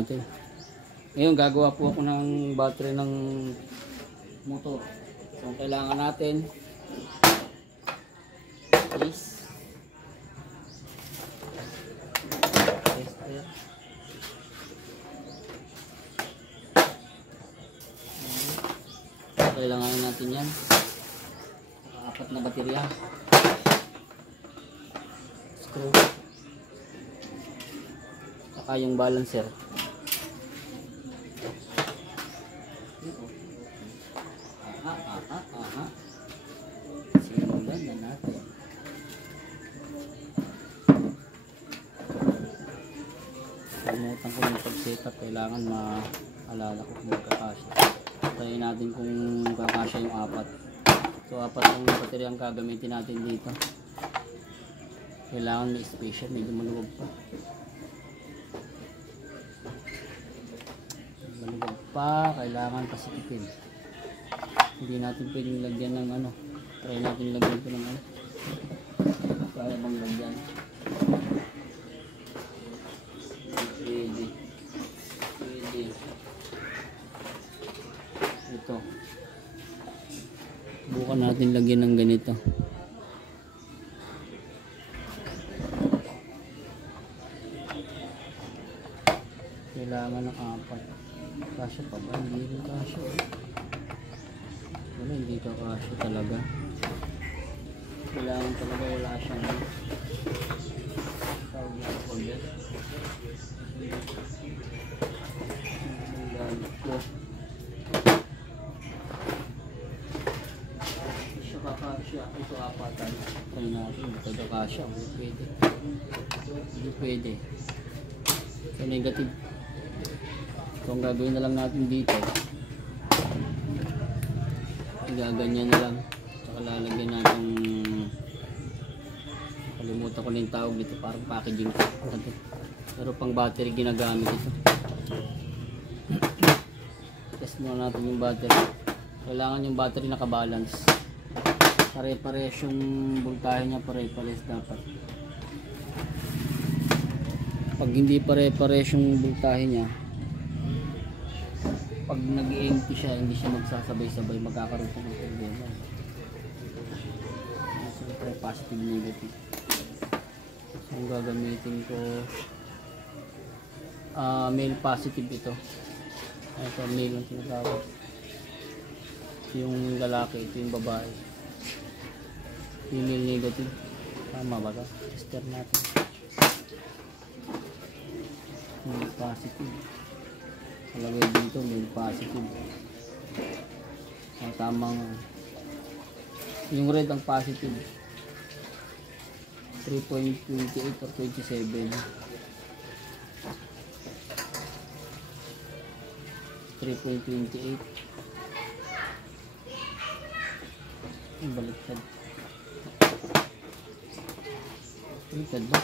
natin. Ngayon gagawa po ako ng battery ng motor. So ang kailangan natin is tester. Kailangan natin yan. Apat na baterya. Screw. Saka yung balancer. Simulan na natin. Kalimutan ko yung pag-setup. Kailangan maalala ko kung magkakasya. Try natin kung kakasya yung apat. So apat ang baterya ang gagamitin natin dito. Kailangan may special. Medyo maluwag pa. Maluwag pa. Kailangan pasikipin. Hindi natin pwedeng lagyan ng ano. Try natin lagyan ito ng ano. Kaya bang lagyan? Pwede. Pwede. Ito. Bukan natin lagyan ng ganito. Kailangan ng apat. Kasya pa ba? Hindi rin kasya. Wala, hindi ka kasya talaga. Kailangan talaga wala siyang tawag na folder. Ang gamit ko. Siya kakasya. Ito apatan. Try natin. Ito kakasya. Hindi pwede. Hindi pwede. So negative. So ang gagawin na lang natin dito. Gaganyan na lang. Saka lalagyan natin, kalimutan ko na yung tawag dito, parang packaging. Pero pang battery ginagamit ito. Test muna natin yung battery. Kailangan yung battery nakabalance. Pare-pares yung voltahe niya, pare-pares dapat. Pag hindi pare-pares yung voltahe niya, pag nag-empty siya, hindi siya magsasabay-sabay, magkakaroon ng problema. Siyempre positive, negative. So ang gagamitin ko, male positive ito. Ito male ang tinatawag. Yung lalaki, ito yung babae. Female negative. Tama ba ito? Tester natin. Male positive. Kalagay dito, may positive. Ang tamang yung red ang positive 3.28 or 27. 3.28. Ang baliktad. Baliktad ba?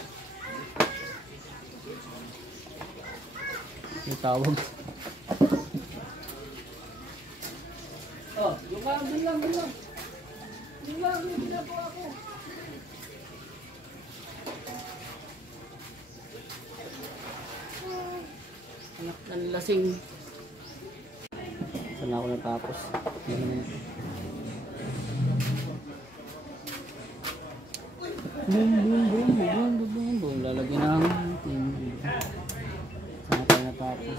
May tawag. Oh, yung lang. Yung lang, yung ginagawa ko. Anak ng lasing. Saan ako natapos? Boom. Lalagyan na natin. Saan tayo natapos?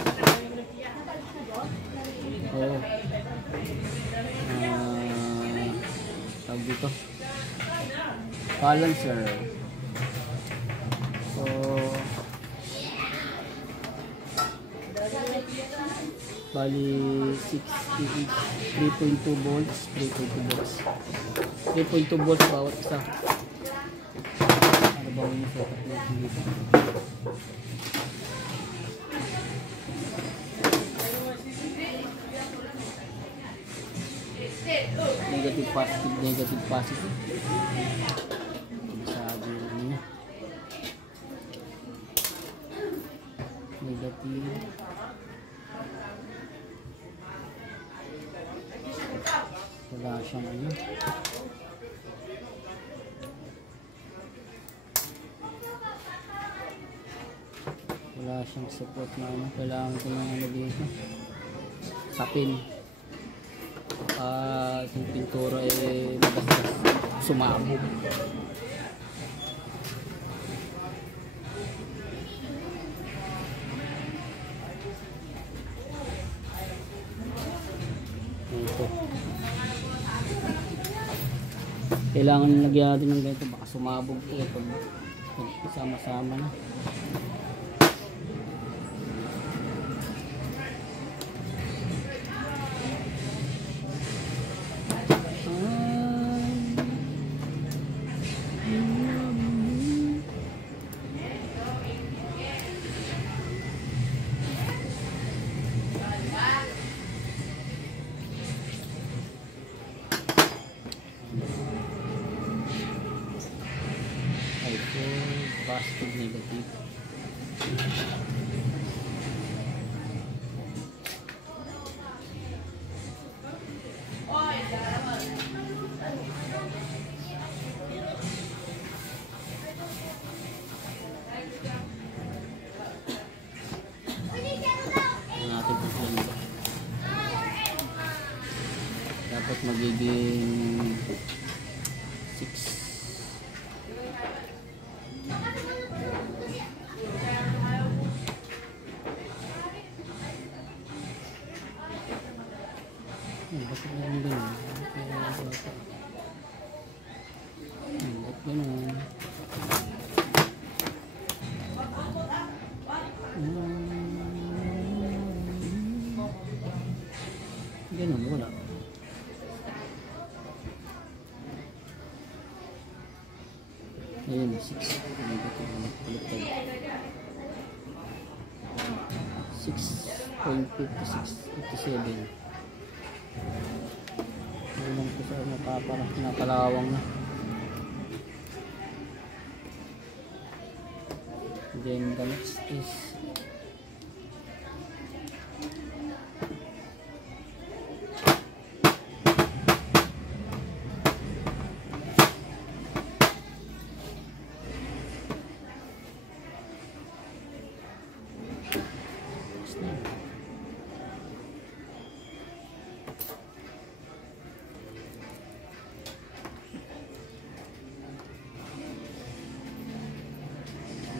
Oh. Tawag dito. Balancer. So bali 3.2 volts 3.2 volts bawat isa. Ano ba yung setup natin dito? Negative positive. Sabi niya. Negative. Wala siyang ano. Wala siyang support na ano. Kailangan ko ng ano dito. Sapin. Yung pintura magasgas. Sumabog. Ito. Kailangan lagyan natin ng ganito. Baka sumabog ito pag sama-sama na. Positive, negative. Dapat magiging 6. Bakit naman ganun? Bakit ganun? Ganun, wala. Ayun, 6. 6.56, 57. Ilang ko sa nakalawang na. Then the next is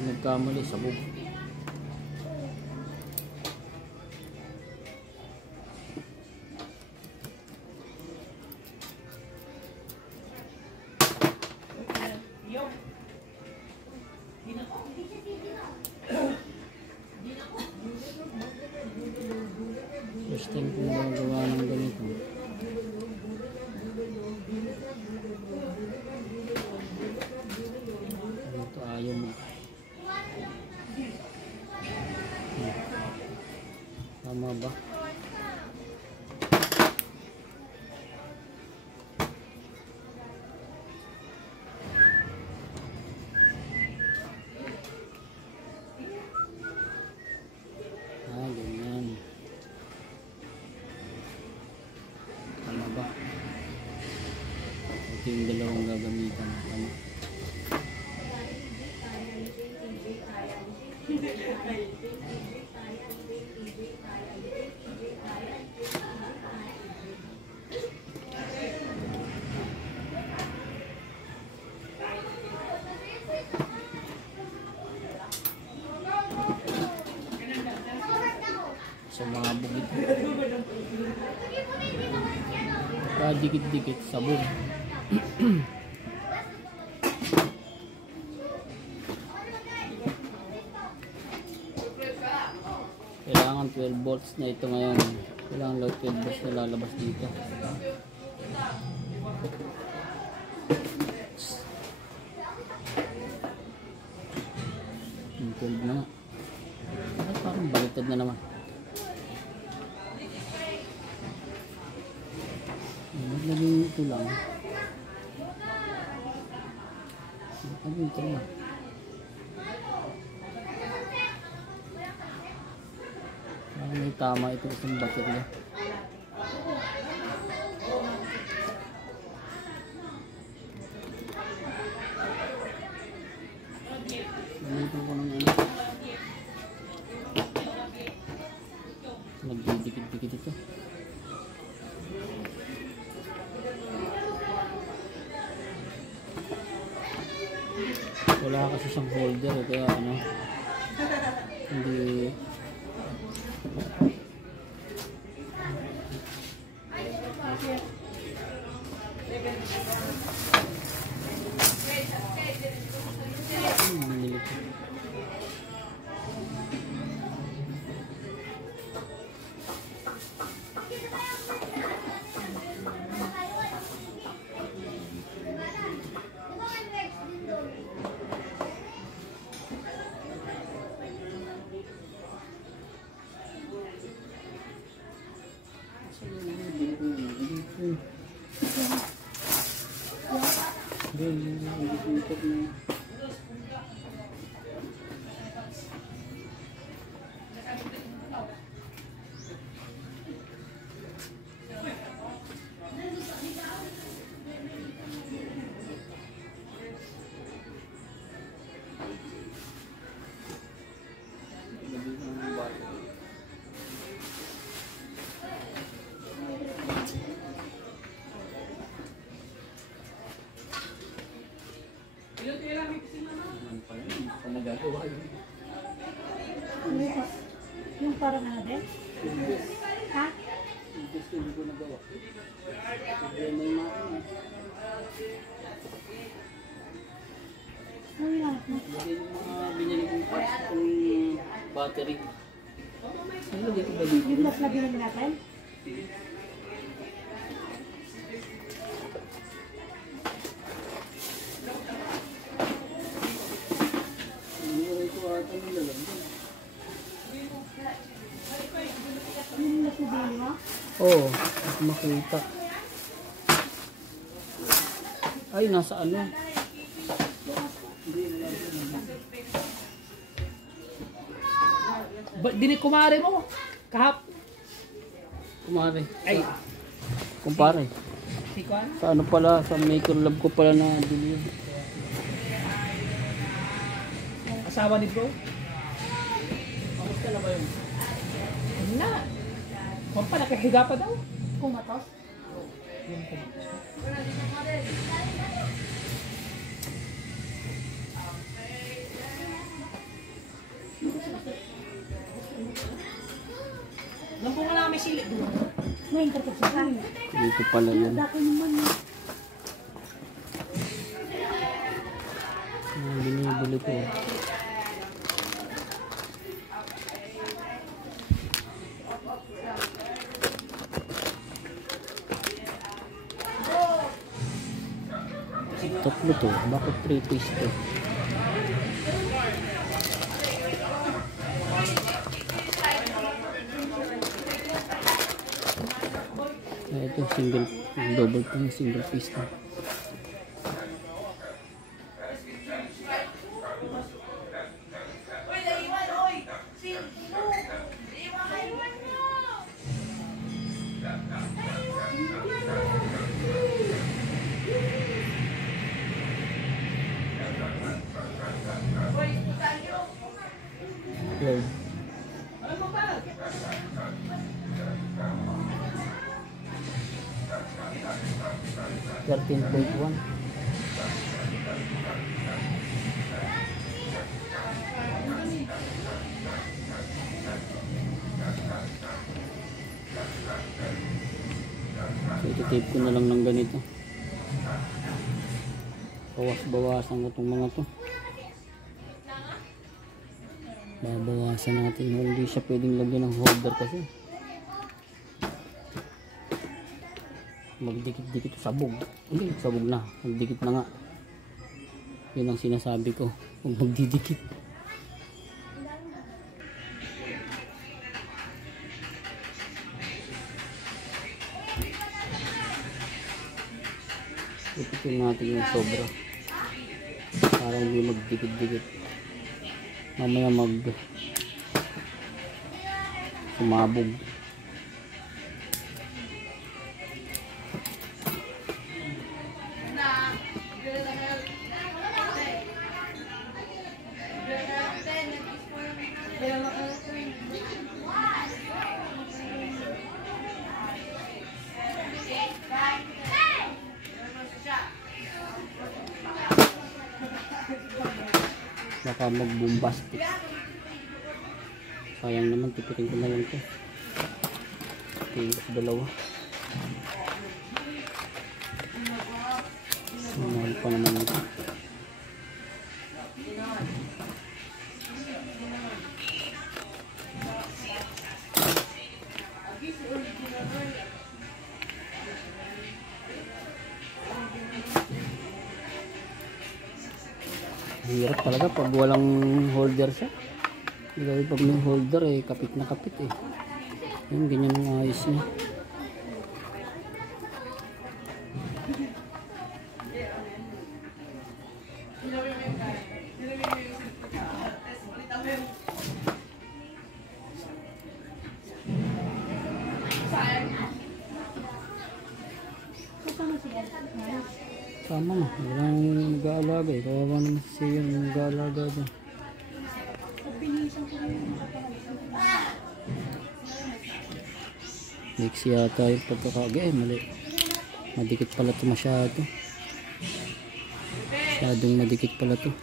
nagkamali, sabog. First time kong gagawa ng ganito. Ito ayaw mo. Tama ba? Ganyan. Tama ba? Ito yung dalawang gagamitan. Tama. Sa mga bukid. Dikit-dikit sabog. Kailangan 12 volts na ito ngayon. Kailangan load 12 volts na lalabas dito. Yung 12 na. Ay, parang baliktad na naman. Naglagay ito lang. Naglagay ito lang. Parang may tama ito isang baterya. Ganito ko ng ano. Nagdidikit-dikit ito. Wala kasi siyang holder kaya ano, hindi Yung parang ano din? Ha? Gusto hindi ko nagawa. Problema yung makina. Ano yan? Lagay yung mga binili kong parts, itong battery. Ano dito ba dito? Yung mas na binili natin? Hindi ko ata nilalang. Yung mas na binili mo? Oo, makita. Ay, nasa ano? Dinig kumare mo. Kahap. Kumare. Ay. Kumpare. Si Kwan. Sa ano pala, sa maker lab ko pala na dili. Asawa ni bro. Kamusta na ba yun? Ano na? Kung pa nakahiga pa daw. Kumatos? Yung kumatos. Nung po nga may silip doon. May interpretation. Dito pala yun. Dako naman yun. Yung binibili ko. Tatlo to. Bakit 3 piece to? Ito single, double to yung single piece to. Okay. 13.1. So iti-tape ko na lang ng ganito. Bawas-bawasan ko itong mga to. Babawasan natin. Hindi siya pwedeng lagyan ng holder kasi magdikit-dikit sabog. Hindi, sabog na. Magdikit na nga. Yun ang sinasabi ko. Huwag magdidikit. Ipitin natin yung sobra. Para hindi magdikit-dikit. Mamaya sumabog. baka mag-bombastic. Sayang naman, tipitin ko na lang ito. Okay, dalawa. Mahal pa naman ito. Hirap talaga pag walang holder siya. Pag may holder eh, kapit na kapit eh. Yung ganyan ang ayos niya. Kasama siya. Tama na, walang nag-aalaga eh. Kawawa naman siya yung nag-aalaga dyan. Mix yata yung pagkakagay. Mali. Madikit pala ito masyado. Masyadong madikit pala ito.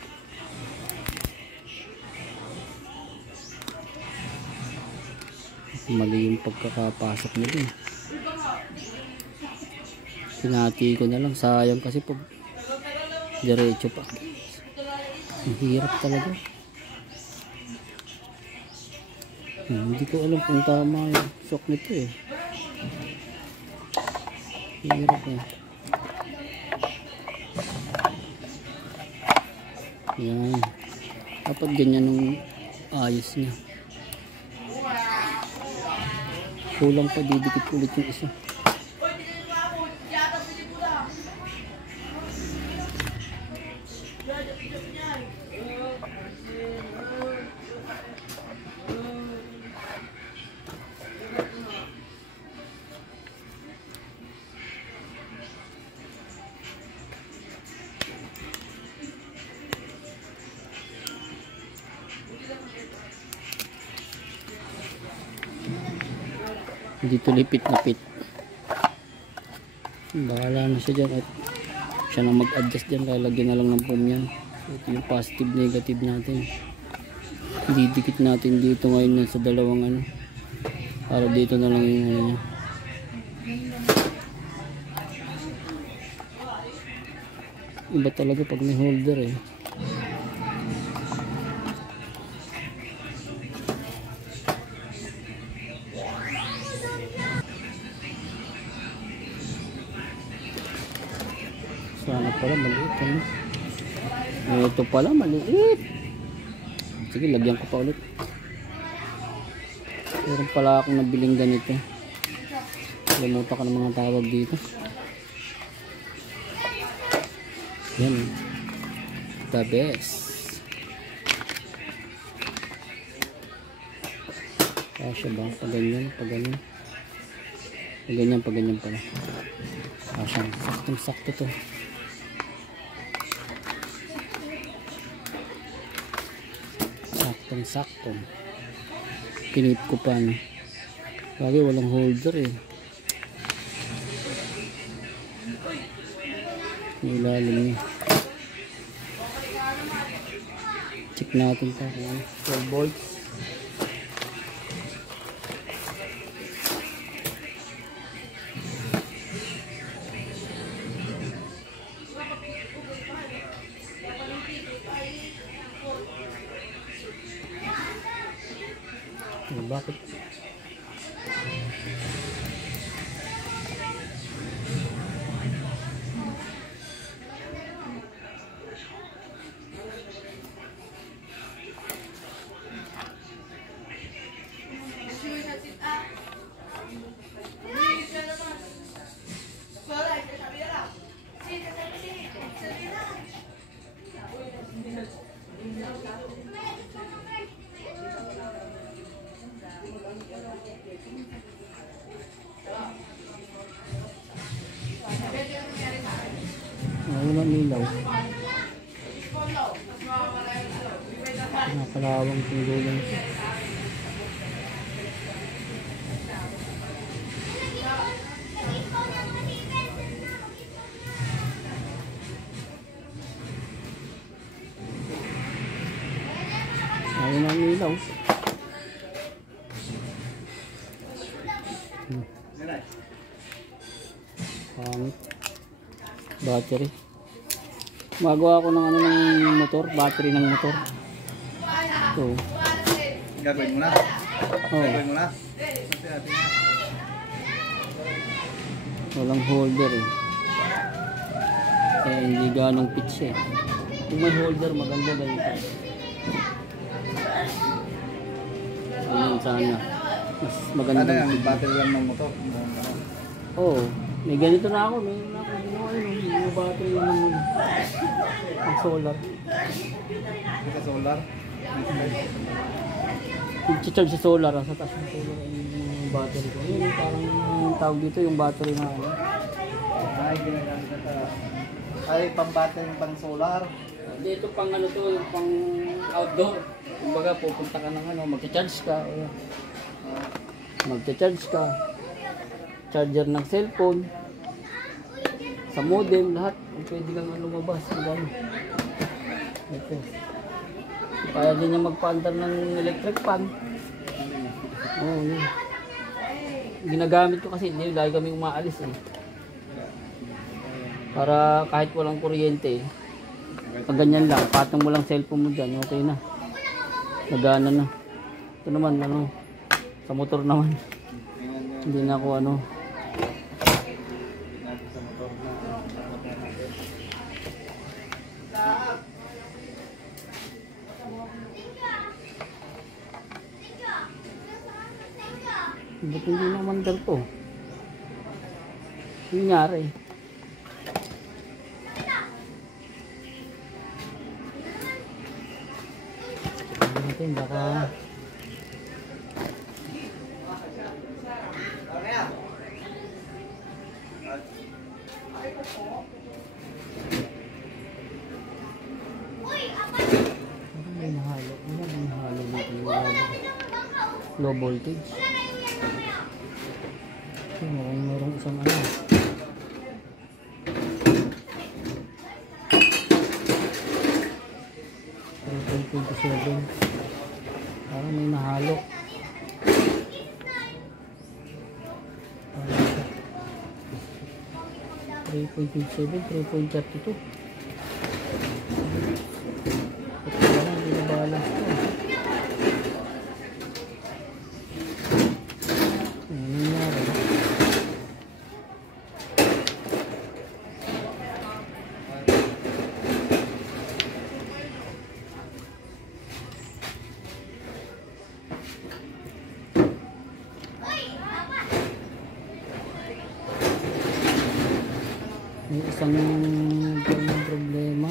Mali yung pagkakapasok nito. Pinati ko na lang. Sayang kasi pag diretso pa. Mahirap talaga. Hindi ko alam kung tama yung sok nito eh. Hirap eh. Yan. Dapat ganyan ang ayos niya. Kulang pa, didikit ulit yung isa. Dito lipit na pit. Bahala na siya dyan at siya na mag-adjust dyan. Lalagyan na lang ng foam yan. Ito yung positive negative natin. Didikit natin dito ngayon yan sa dalawang ano. Para dito na lang yung ano niya. Iba talaga pag may holder eh. Sana pala maliit ano? Ito pala maliit. Sige, lagyan ko pa ulit. Meron pala akong nabiling ganito. Limutan ka ng mga tawag dito. Yan. The best. Kasya ba? Pag ganyan, pag ganyan. Pag ganyan, pag ganyan pala. Kasya. Saktong sakto to. Sakto. Pinip ko pa no. Lagi walang holder eh. Ilalim niya. Check natin pa kung 12 volts. Bakit? Walang ilaw. Nakalawang tunggulan siya. Pangit. Battery. Magawa ko ng ano ng motor, battery ng motor. Ito. Gagawin mo na. Oh, Gagawin mo na. Kasi natin na. walang holder eh. Kaya hindi ganong pitch eh. Kung may holder, maganda ganito. Ganyan sana. Mas maganda. Ano yan? Battery lang ng motor. Oo. May ganito na ako. May na ako ginawa yun. May battery yun ng ang solar. Sa solar. I-charge sa solar. Sa taas ng solar yung battery ko. Yun yung parang yung tawag dito yung battery na ano. Ay, ginagamit na ito. Ay, pang battery pang solar. Dito pang ano to, yung pang outdoor. Kumbaga pupunta ka ng ano, magcha-charge ka. O, magcha-charge ka. Charger ng cellphone. Sa modem, lahat. Pwede kang lumabas. Gano'n. Ito. Kaya din niya magpaandar ng electric fan. Oo, yun. Ginagamit ko kasi hindi lagi kami umaalis eh. Para kahit walang kuryente, pag ganyan lang, patong mo lang cellphone mo dyan, okay na. Nagana na. Ito naman, ano, sa motor naman. Hindi na ako ano. Ba't hindi naman dal to? Yung nangyari. Natin baka may nahalo. May nahalo dito. Low voltage. Mayroong isang ano. Parang may nahalo. 3.27, 3.32. Ito lang, hindi na balance ito. Ano nangyari? May isang ganang problema.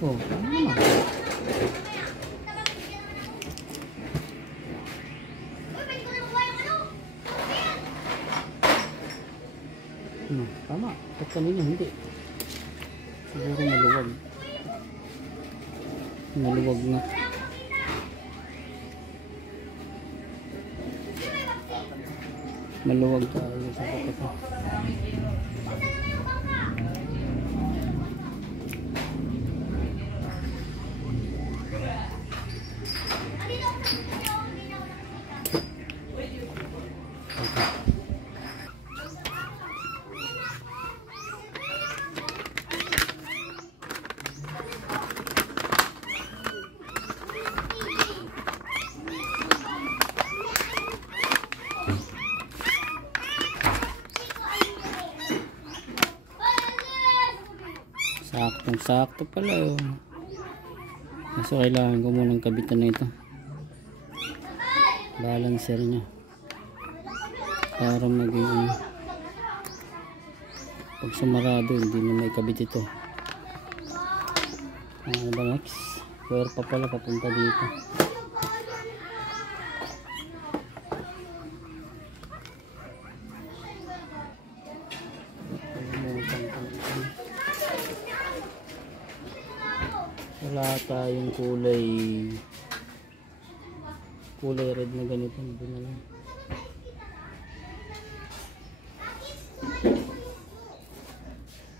Oh, ano naman? Tama. At kanina hindi. Siguro maluwag. Maluwag na. Maluwag tayo sa kapata. Saktong-sakto pala yun. Kaso kailangan ko munang kabitan na ito. Balancer nya. Para maging pag sumarado hindi na may kabit ito. Ano ba next? Wire pa pala papunta dito. Wala tayong kulay red na ganito, hindi na lang.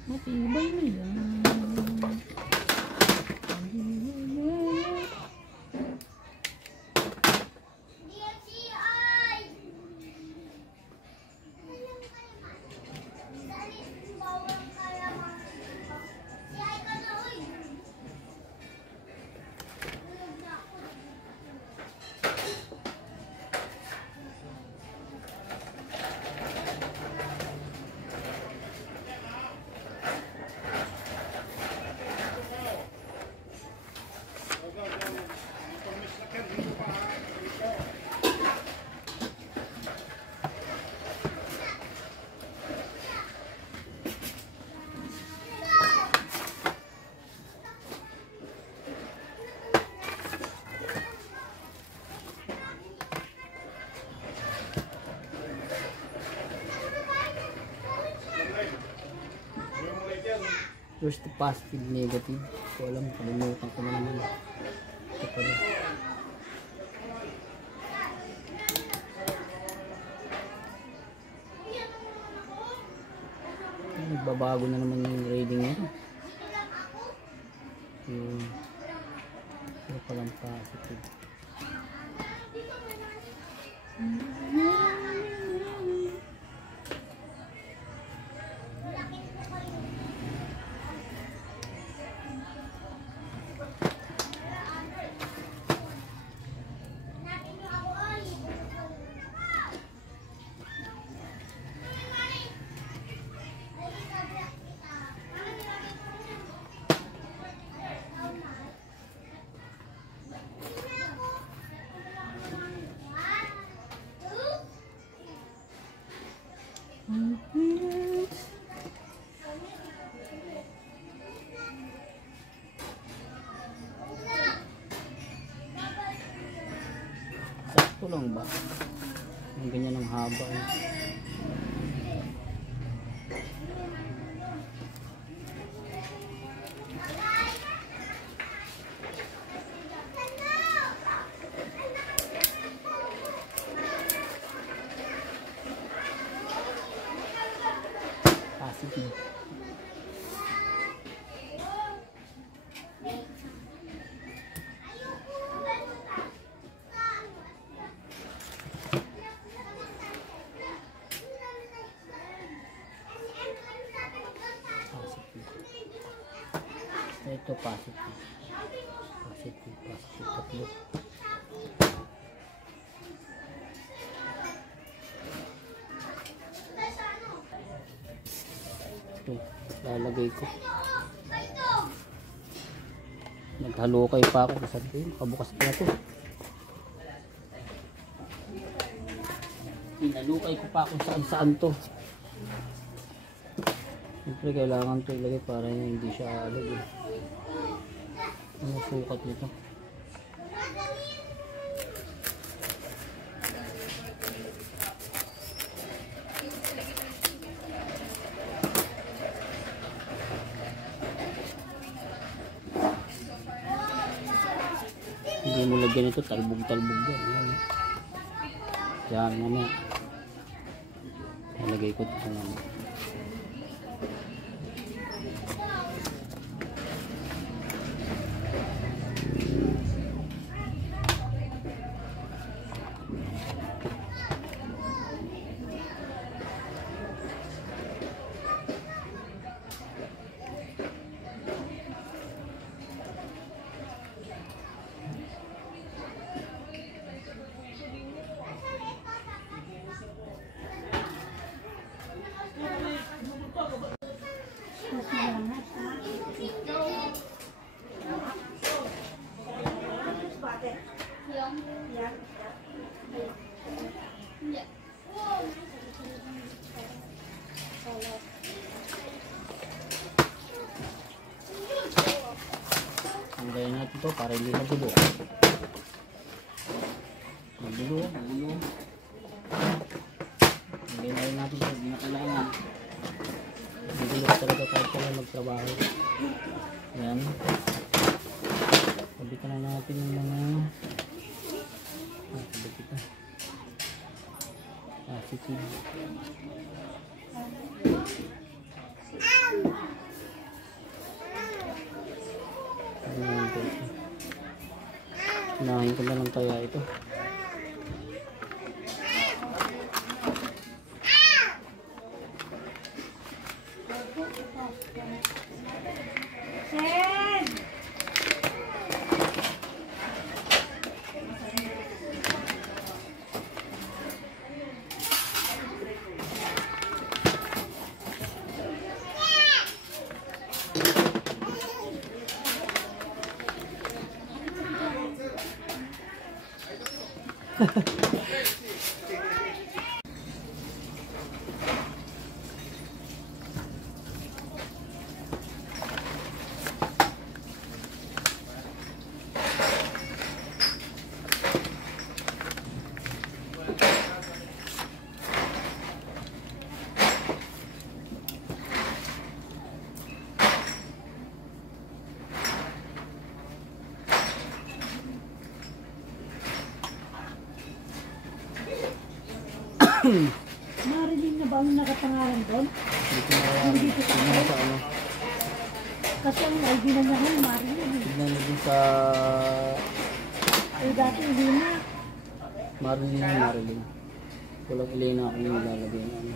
Matibay na First positive, negative. So alam, kalimutan ko na naman. Ito pala. Nagbabago na naman yung reading nito. Yung ito palang positive. Sakto lang ba? Ang ganyan ng haba eh. Positive. Ito positive. Positive, positive, tatlo. Ito, lalagay ko. Naghalukay pa ako kasi pabukas pala to. Inalukay ko pa kung saan saan to. Siyempre kailangan to ilagay para hindi siya alag eh. Ano sukat nito? Hindi mo lagyan ito, talbog-talbog yan. Yan, ano. Ilagay ko ito naman. Tanggalin natin ito para hindi magulo. Magulo. Tanggalin natin ito, hindi na kailangan. Magulo talaga kahit pala magtrabaho. Yan. Sabitan na natin yung mga sabit ito. Positive. Unahin ko na lang kaya ito. Marilyn na ba ang nakapangalan doon? Hindi ko na Dito sa tingnan sa ano. Kasi ang ID na niya ngayon, Marilyn. Tignan mo din sa Eh, dati hindi na. Marilyn. Walang Elena ako yung nilalagay na ano.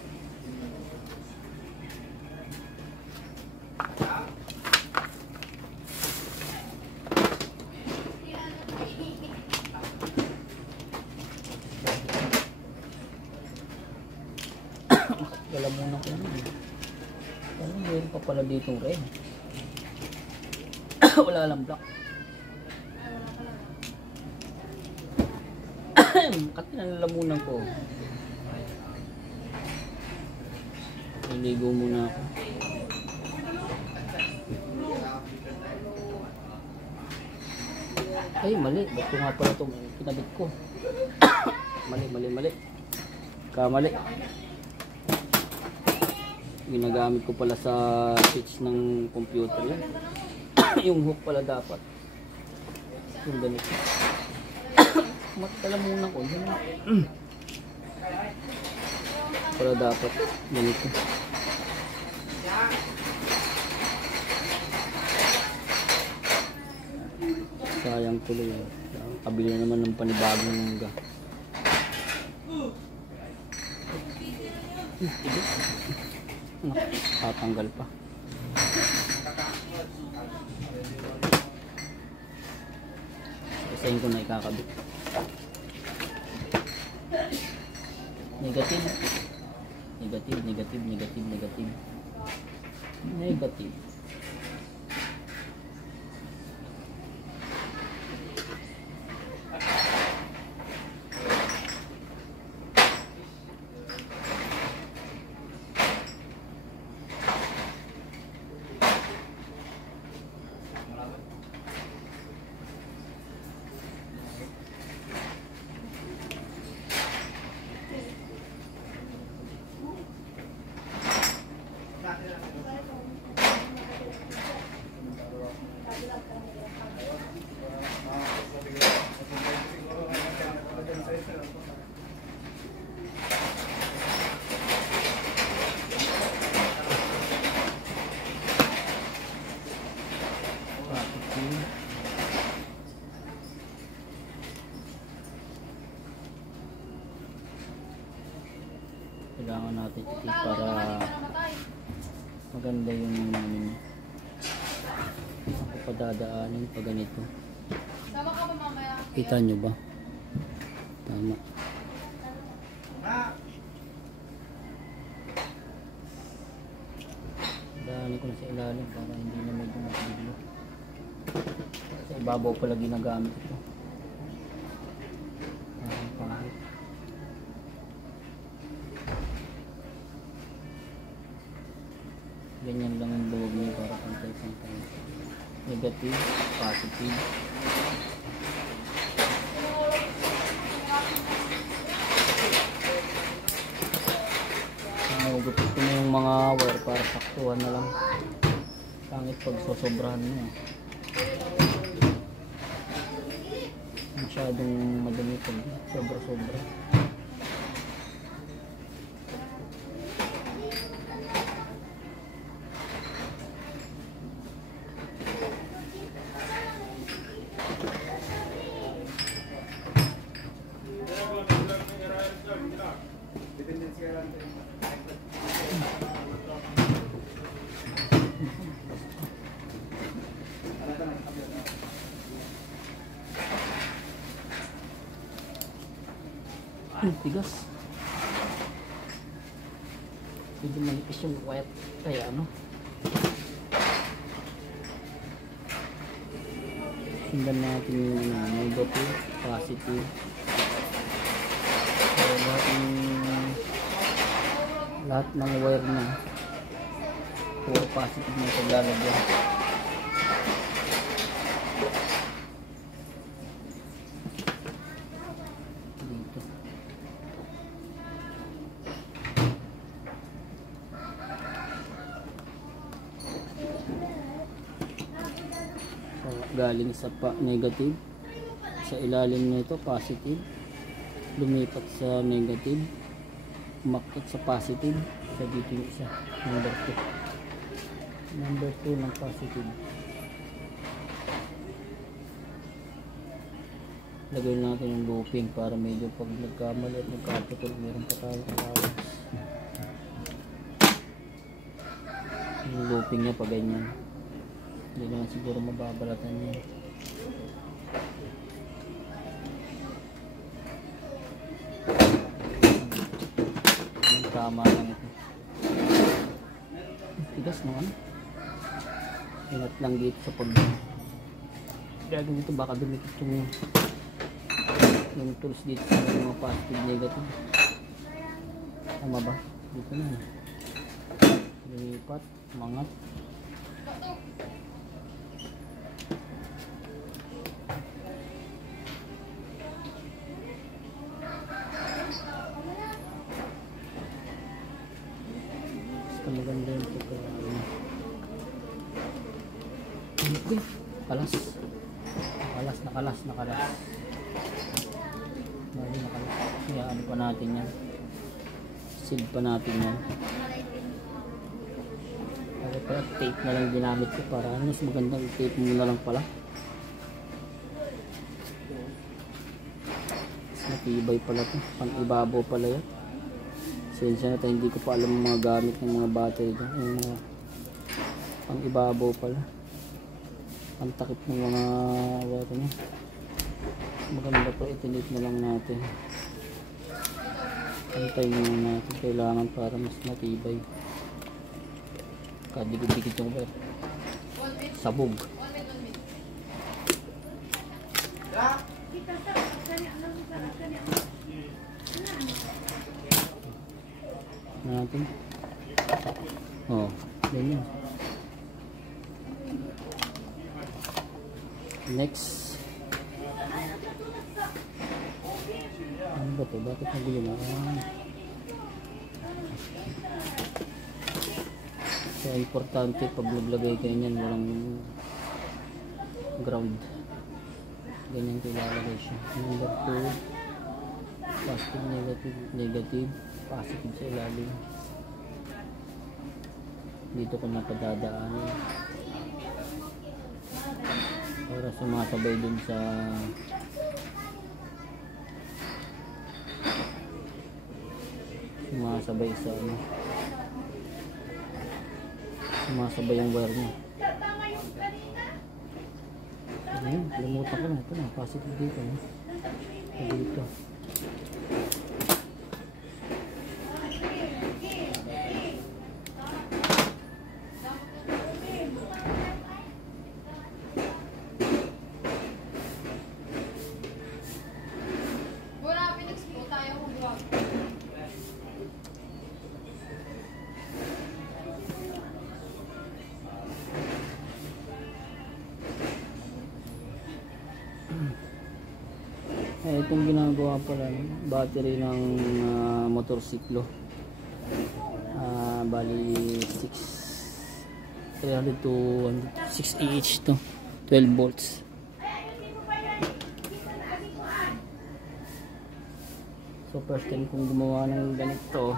Wala muna ko ano. Ano meron pa pala ditong red. Wala lang black. Katinalamunan ko. Niligo muna ako. Ay, mali. Ba't ko nga pala itong kinabit ko? Mali. Kamali. Ginagamit ko pala sa switch ng computer yan. Yung hook pala dapat. Yung ganito. Matalamunan ko. Pala dapat ganito. Sayang tuloy. Kabili na naman ng panibagong mungga. Tatanggal pa. Isayin ko na ikakabit. Negative. Kailangan natin ito para maganda yung padadaanin pa ganito. Kita nyo ba? Tama. Daanin ko na sa ilalim para hindi na medyo matibilo. Sa ibabaw pala ginagamit ito. Pangit. Ganyan lang ang loob niya para pantay-pantay. Negative, positive. Nagupit ko na yung mga wire para saktuhan na lang. Pangit pag sosobrahan mo. Masyadong madami pag sobra-sobra. Tigas. Medyo manipis yung wire. Kaya ano. Sundan natin yung negative, positive. So, lahat ng wire na puro positive na paglalagyan. Galing sa negative, sa ilalim nito positive, lumipat sa negative, umakit sa positive. Sa dito yung isa, number 2. Number 2 ng positive. Lagyan natin yung looping para medyo pag nagkamali at nagkapitol, meron pa tayong allowance. Yung looping niya pa ganyan. Hindi naman siguro mababalatan niya. Tama lang ito. Tigas naman. Ingat lang dito sa pag gagawin dito, baka dumikit yung tools dito sa mga positive negative. Tama ba? Dito na. Lumipat, mangat. Maganda yung pagkakas. Okay, kalas. Nakalas. Bali nakalas. Kaya ano pa natin yan. Seal pa natin yan. Kaya pala tape na lang ginamit ko para mas magandang tape mo na lang pala. Mas matibay pala to. Pang-ibabaw pala yan. Sensya na tayo, hindi ko pa alam ang mga gamit ng mga battery doon. Yung mga pang-ibabaw pala. Ang takip ng mga water niya. Maganda pa, itinit na lang natin. Antayin na natin. Kailangan para mas matibay. Kadigit-digit yung wire. Sabog. Natin. Oh, ganyan. Next. Ano ba ito? Bakit nagulo na? So, importante pag naglagay kayo niyan, walang ground. Ganyan ko ilalagay siya. Number 2. Positive, negative. Positive sa ilalim. Dito ko napadadaanin para sumasabay dun sa ano, sumasabay yung wire niya. Ayun, limutan ko na. Ito na, positive dito. Dito. Itong ginagawa pala battery ng motorsiklo, bali 300 to 6 Ah to 12 volts. So first time kong gumawa ng ganito.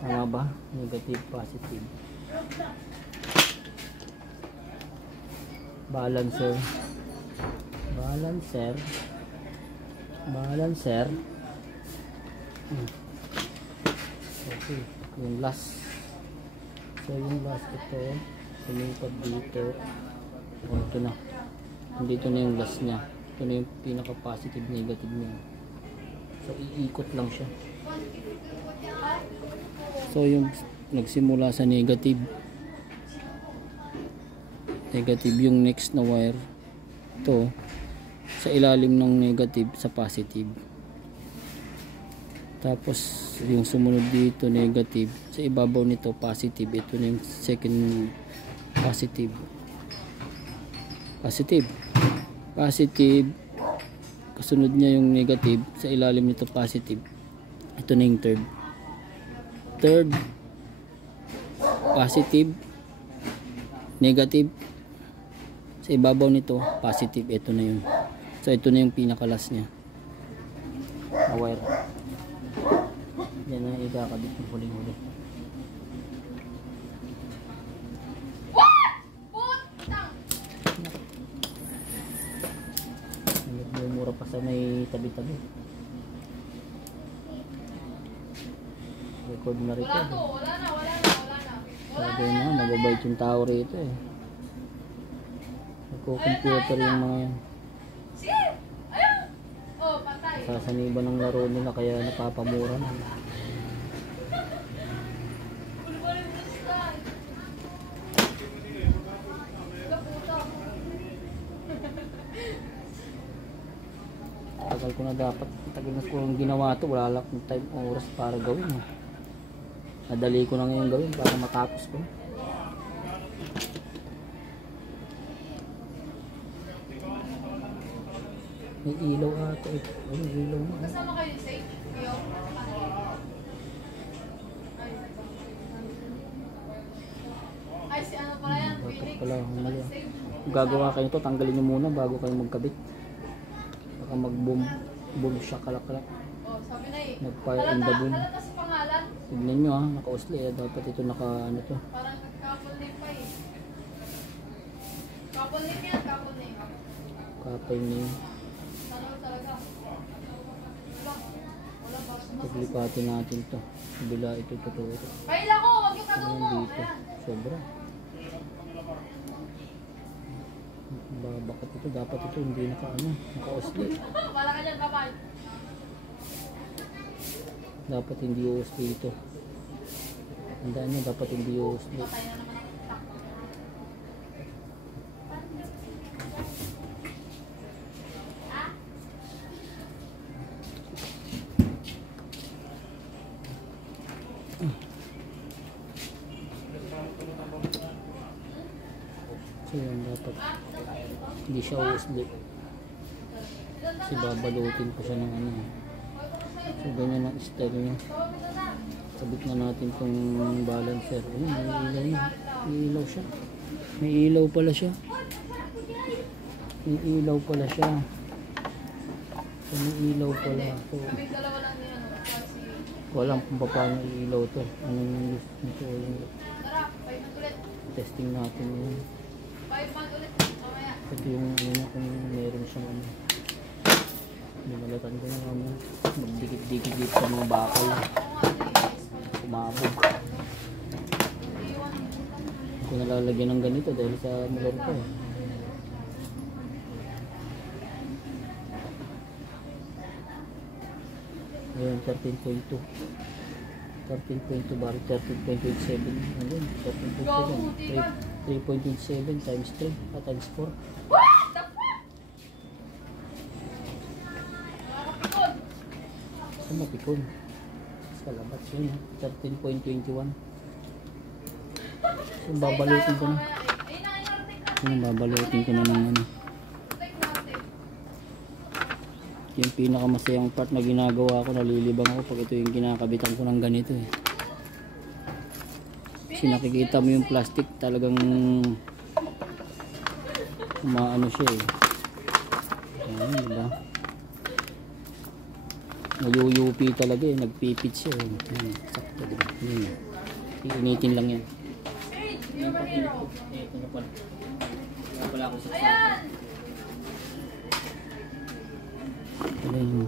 Tama ba? Negative, positive. Balancer. Okay, yung last. So yung last ito, sumipat dito. O, ito na. Dito na yung last niya. Ito na yung pinaka positive, negative niya. So iikot lang siya. So yung nagsimula sa negative yung next na wire. Ito sa ilalim ng negative sa positive, tapos yung sumunod dito negative, sa ibabaw nito positive. Ito na yung second positive, kasunod niya yung negative, sa ilalim nito positive. Ito na yung third positive, negative, sa ibabaw nito positive. Ito na yun. So ito na yung pinakalas niya na wire. Yan na ikakabit ng huling-huli. Mura pa sa may tabi-tabi. Record na record. Wala na. Sabi na, mababait yung tao rito eh. Nagko-computer yung mga yan. Sasaniba ng laro nila kaya napapamura na. Tagal ko na dapat. Tagal na ko yung ginawa to. Wala lang time oras para gawin. Nadali ko na ngayon gawin para matapos ko. May ilaw ata eh. Ay, may ilaw na. Kasama kayo ni Sage? Ay, si ano pala yan? Dapat Phoenix. pala mali. Kung gagawa kayo to, tanggalin nyo muna bago kayo magkabit. Baka mag-boom shock kalak-kalak. Oh, sabi na eh. Nag-fire in the boom. Halata sa pangalan. Tignan nyo ha, naka-usli eh. Dapat ito naka ano to. Parang couple name pa eh. Couple name yan, couple name. Kapay na yun. Sana talaga. Wala ba? Paglipatin natin to. Bila ito totoo ito. Kaila ko, wag yung kado mo. Dito. Ayan. Sobra. Bakit ito? Dapat ito hindi naka-usli. Wala ka dyan, kapal. Dapat hindi usli ito. Tandaan nyo, dapat hindi usli. Patay na naman ang takbo. So yun, dapat hindi siya usli. Kasi babalutin pa siya ng ano. So ganyan ang style niya. Sabit na natin tong balancer. Ayun, may ilaw na. May ilaw siya. May ilaw pala siya. May ilaw pala siya. So may ilaw pala. So Kaming dalawa lang din ano. Kasi, walang kung paano ilaw to. Anong gusto nito. Yung tara, 5 months ulit. testing natin yun. 5 months ulit. Mamaya. Pati yung ano kung meron siyang ano. Lumalatan ko na kami. Magdikit-dikit dito sa mga bakal. Kumabog. Hindi ko nalalagyan ng ganito dahil sa motor ko. Ngayon 13.2. 13.2 bari 13.27. Ano yun? 13.7. 3.27 times 3 times 4. Sa mapikon. Sa labat yun. 13.21. So babalutin ko na. Yung babalutin ko na ng ano. Yung pinakamasayang part na ginagawa ko, nalilibang ako pag ito yung kinakabitan ko ng ganito eh. Kasi nakikita mo yung plastic talagang umaano siya eh. Ayan, diba? Nayuyupi talaga eh, nagpipit siya eh. Ayan, sakto diba? Ayan. Iinitin lang yan. Ayan, patinit ko. Ito na pala. Wala pala ako sa sakto. Ayan.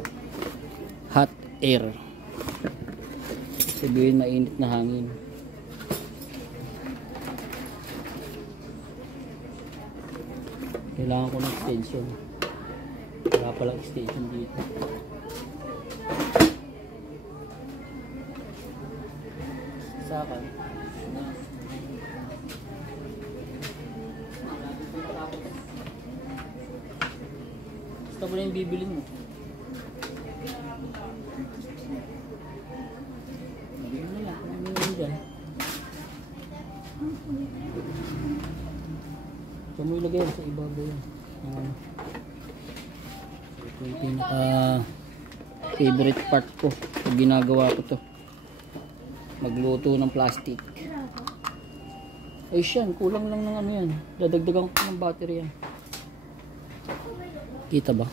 Hot air. Sabihin mainit na hangin. Kailangan ko ng extension. Wala palang extension dito. Sakan. Basta mo na yung bibilin mo. Bibilin mo lang. Ano mo dyan? Ito mo ilagay yan sa ibabaw yan. Ito yung pinaka favorite part ko pag ginagawa ko to, magluto ng plastic. Ay siyan, kulang lang ng ano yan, dadagdagan ko ng battery yan. Kita ba?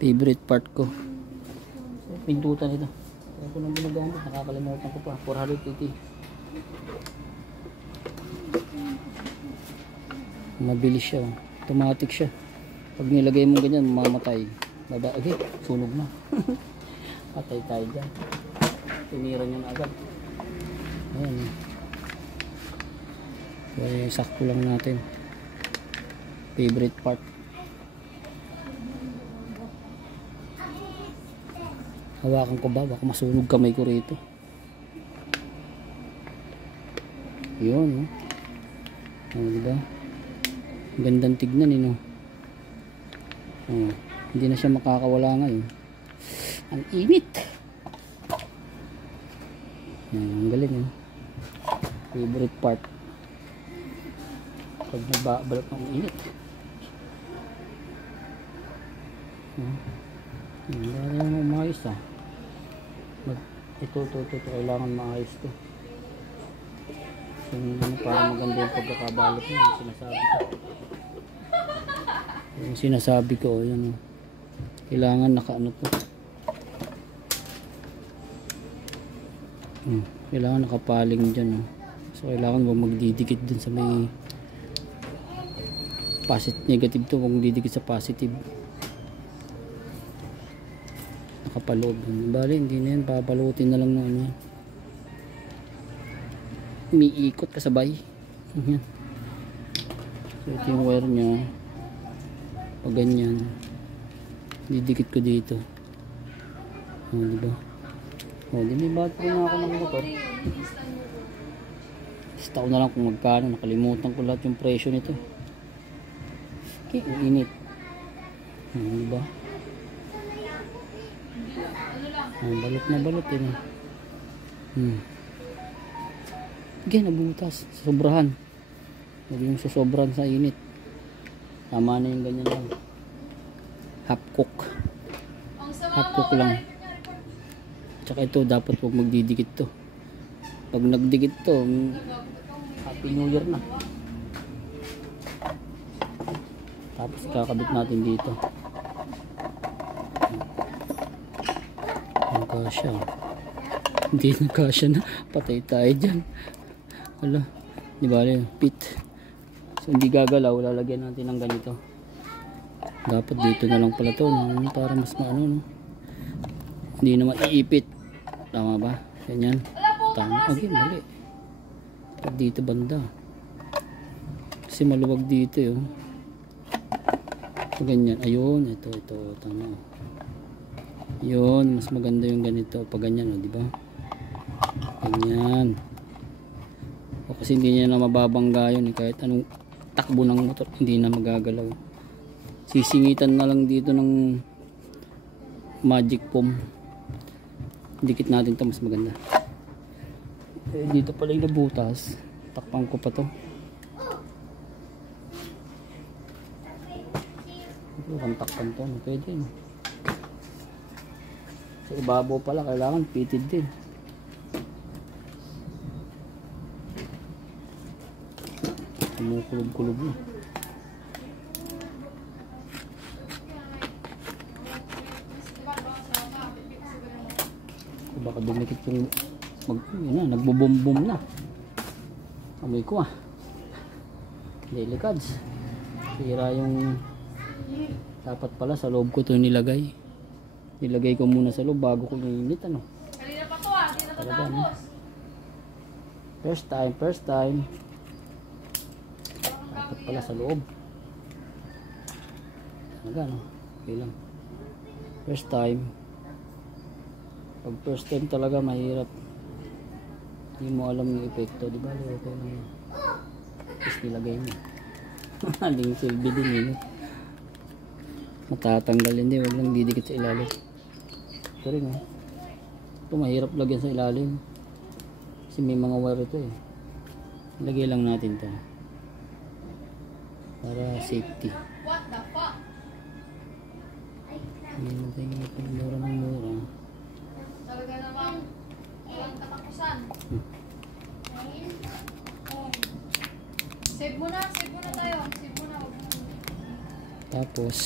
Favorite part ko, pindutan ito. Kaya ko nang ginagamit, nakakalimutan ko pa. 480. Mabilis siya. Automatic siya. Pag nilagay mo ganyan, mamamatay. Okay, sunog na. Patay tayo dyan. Tinira niya na agad. Ayan. Kaya sakto lang natin. Favorite part. Hawakan ko ba? Baka masunog kamay ko rito. Yun, no? Oh, diba? Gandang tignan, no? Oh, hindi na siya makakawala ngayon. Ang init! Ang galing, no? Favorite part. Pag nagbabalot ng init. Hindi na umayos, ah. Ito, kailangan maayos to. Para maganda yung pagkakabalot niya, yung sinasabi ko. Yung sinasabi ko, yun. Kailangan nakaano to. Kailangan nakapaling dyan. So, kailangan huwag magdidikit dun sa may negative to, huwag didikit sa positive. Nakapaloob. Bali, hindi na yan. Papalutin na lang na ano. Umiikot kasabay. Ayan. So, ito yung wire nya. Pag ganyan. Didikit ko dito. O, diba? O, di may battery na ako ng motor. Basta ko na lang kung magkano. Nakalimutan ko lahat yung presyo nito. Okay, ang init. O, diba? Balot na balot yun. Again, nabutas. Sobrahan. Huwag yung susobran sa init. Tama na yung ganyan lang. Half cook. Half cook lang. Tsaka ito, dapat huwag magdidikit to. Pag nagdikit to, Happy New Year na. Tapos kakabit natin dito. Ang kasya. Hindi na kasya na. Patay tayo dyan. Wala. Di ba rin? Pit. So hindi gagalaw. Lalagyan natin ng ganito. Dapat dito na lang pala to. Para mas maano. No? Hindi naman iipit. Tama ba? Ganyan. Tama. Okay, mali. Pag dito banda. Kasi maluwag dito yun. So ganyan. Ayun. Ito. Tama. Yun. Mas maganda yung ganito. Pag ganyan. O, diba? Ganyan. O kasi hindi niya na mababangga yun. Kahit anong takbo ng motor, hindi na magagalaw. Sisingitan na lang dito ng magic foam. Dikit natin ito, mas maganda. Dito pala yung nabutas. Takpan ko pa to. Ito, takpan to. Pwede yun. Sa ibabaw pala, kailangan fitted din. Kumukulog-kulog na. Baka dumikit yung nagbubom-bom na. Amoy ko Delicads. Sira yung dapat pala sa loob ko ito nilagay. Nilagay ko muna sa loob bago ko init Kanina pa to hindi natatapos. First time. Dapat pala sa loob. Talaga okay lang. First time. Pag first time talaga mahirap. Hindi mo alam yung epekto, di ba? Okay lang yun. Tapos nilagay mo. Aling silbi din yun. Matatanggalin din, wag lang didikit sa ilalim. Ito rin ito mahirap lagyan sa ilalim. Kasi may mga wire ito Ilagay lang natin ito. Para safety. What the fuck? Hindi natin yung mura ng mura. Talaga naman walang katapusan. Save muna tayo. Save muna. Tapos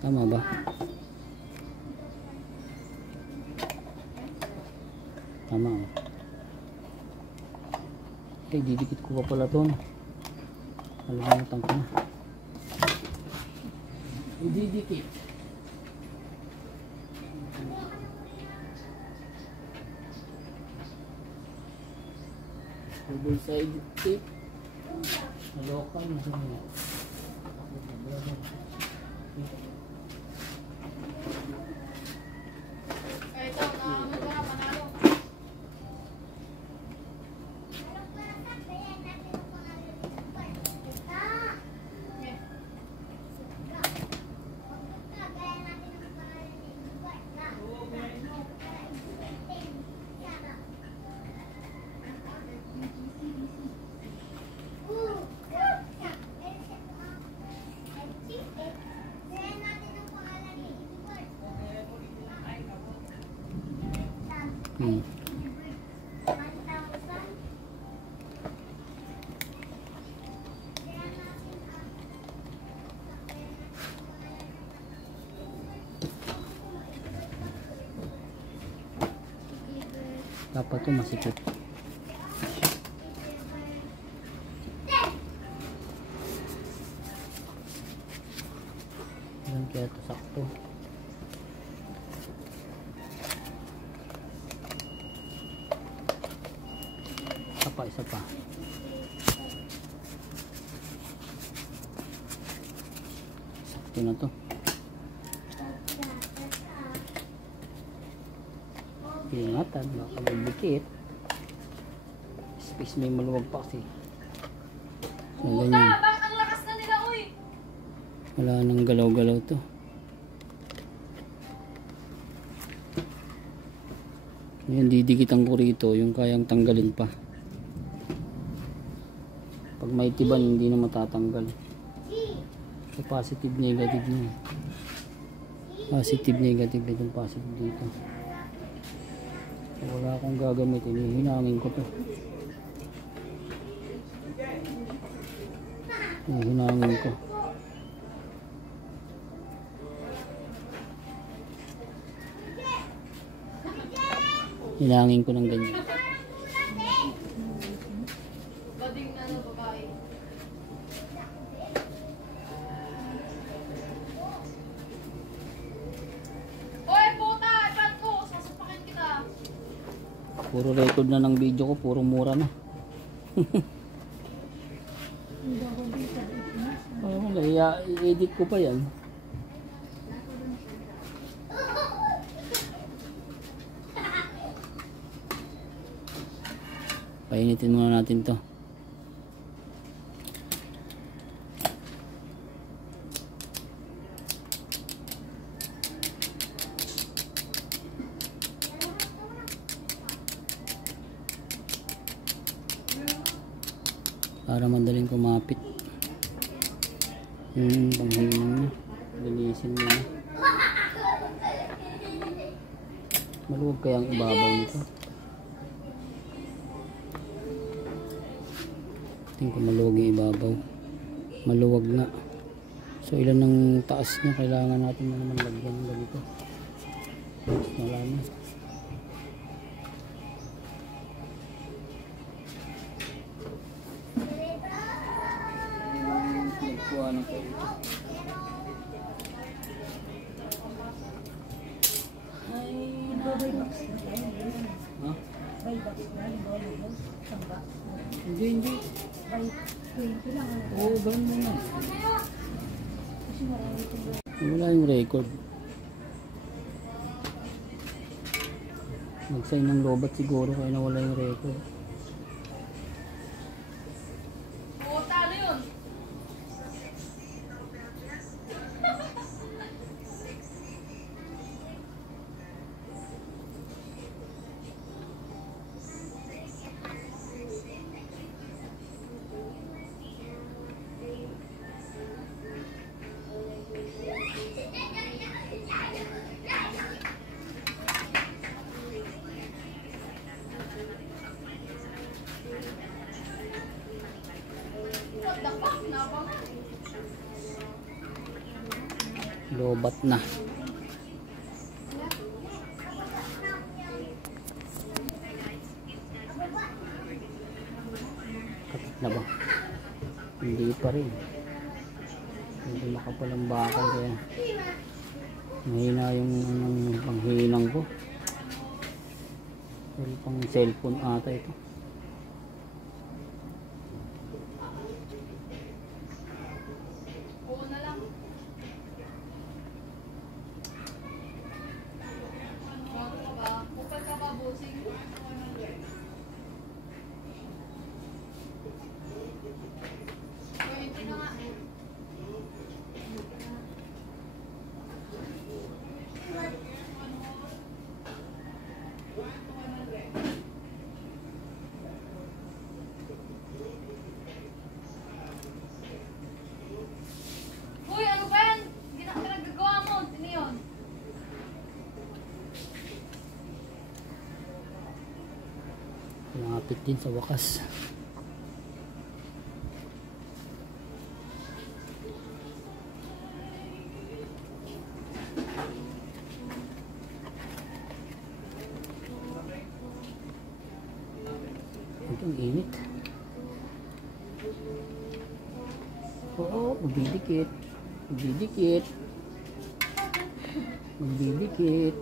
tama ba? Tama oh. Okay, didikit ko pa pala ito. Nalimutan ko na. Didikit. Double sided tape. Local na siya. Dapat ito masikip. Yan kaya ito sakto. Isa pa. Sakto na to. Ingatan, baka magdikit. Space may maluwag pa kasi. So, ganyan. Ang lakas na nila, uy! Wala nang galaw-galaw to. Ngayon, didikitan ko rito yung kayang tanggalin pa. Pag may tiban, hindi na matatanggal. So, positive, negative na. Positive, negative itong positive dito. So, wala akong gagamitin. Hinangin ko to. Hinangin ko. Hinangin ko ng ganyan. Bading na babae. Oy, puta! Ipan ko! Sasapakin kita! Puro record na ng video ko. Puro mura na. Wala, i-edit ko pa yan. Painitin muna natin to. Para madaling kumapit. Panghinan na. Linisin mo na. Maluwag kaya ang ibabaw nito. Tingin ko maluwag yung ibabaw. Maluwag na. So ilan ng taas niya kailangan natin na naman lagyan ng ganito. Wala na. Nagkuha ng kayo. Ha? Hindi. Oo, ganun mo na. Wala yung record. Nag-sign ng lobat siguro kaya nawala yung record. Oo, talo yun! Lobat na. na ba? Hindi pa rin. Hindi makapal ang bakal kaya mahina yung panghinang ko. Pero pang cellphone ata ito. Uy, ano ba yan? Ginagawa mo. Sino yun? Lumapit din sa wakas. Ang init. Oo, magbidikit. Magbidikit. Magbidikit.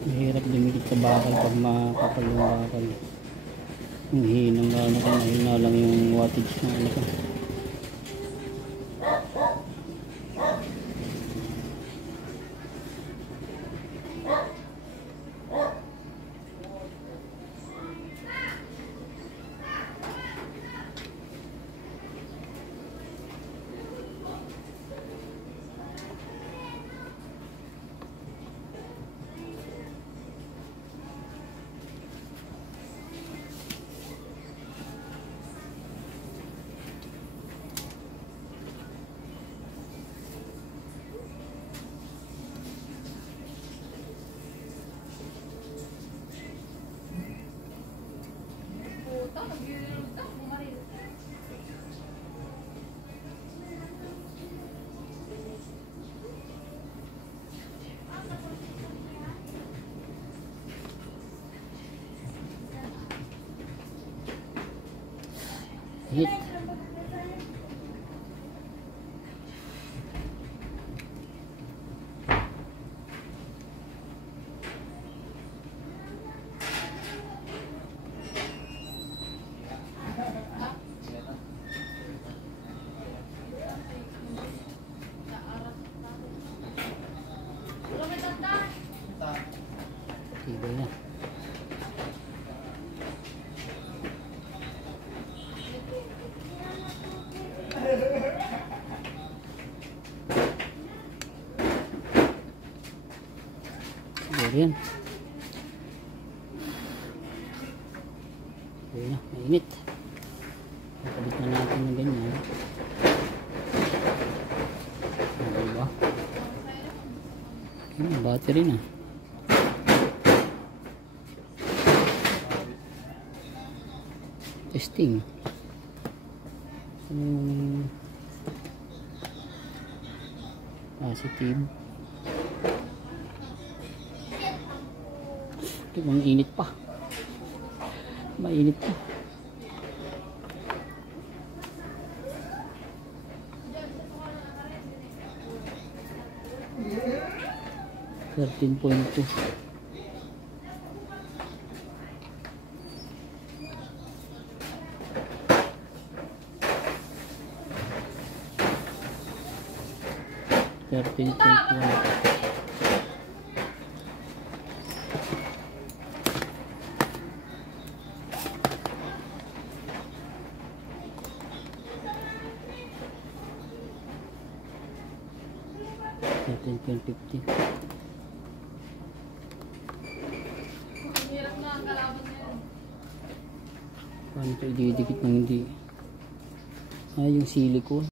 Mahirap dumikit sa bakal pag makapal yung bakal. Ang hinang ano ko, mahina lang yung wattage ng ano ko. Hit. Siguro yan. Ayun na, mainit. Nakabit na natin ng ganyan. Diba? Battery na. Testing. Positive. Ito, ang init pa. Mainit pa. $13.2. $13.50. Hirap na ang kalaban ngayon. Paano ito ididikit ng hindi? Yung silicone.